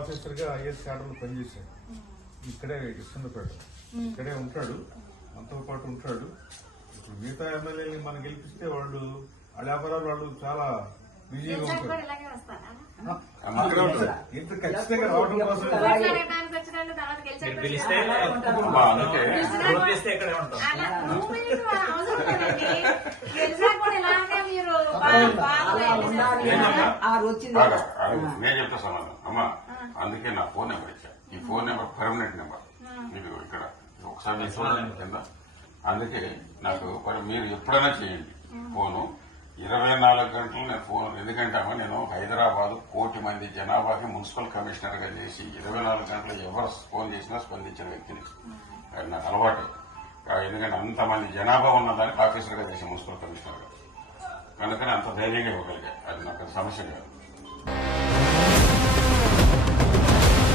Officer గా IAS క్యాడర్లో పనిచేశాడు. ఇక్కడే ఇస్తుండపేట ఇక్కడే ఉంటాడు, మనతో పాటు ఉంటాడు. ఇప్పుడు మిగతా ఎమ్మెల్యేని మనం గెలిపిస్తే వాళ్ళు వ్యాపారాలు వాళ్ళు చాలా బిజీగా ఉంటారు. ఇంత ఖచ్చితంగా రావడం కోసం నేను చెప్తా సమాధానం అమ్మా. అందుకే నా ఫోన్ నెంబర్ ఇచ్చా. ఈ ఫోన్ నెంబర్ పర్మనెంట్ నెంబర్, మీకు ఇక్కడ ఒకసారి చూడండి కింద. అందుకే నాకు మీరు ఎప్పుడైనా చేయండి ఫోను. 24 గంటలు నేను ఫోన్, ఎందుకంటే అమ్మ నేను హైదరాబాద్ 1 కోటి మంది జనాభాకి మున్సిపల్ కమిషనర్ గా చేసి 24 గంటలు ఎవరు ఫోన్ చేసినా స్పందించిన వ్యక్తిని. అది నాకు అలవాటు. ఎందుకంటే అంతమంది జనాభా ఉన్నదానికి ఆఫీసర్ గా చేసి మున్సిపల్ కమిషనర్ గా, అందుకని అంత ధైర్యంగా ఇవ్వగలిగా. అది నాకు సమస్య కాదు.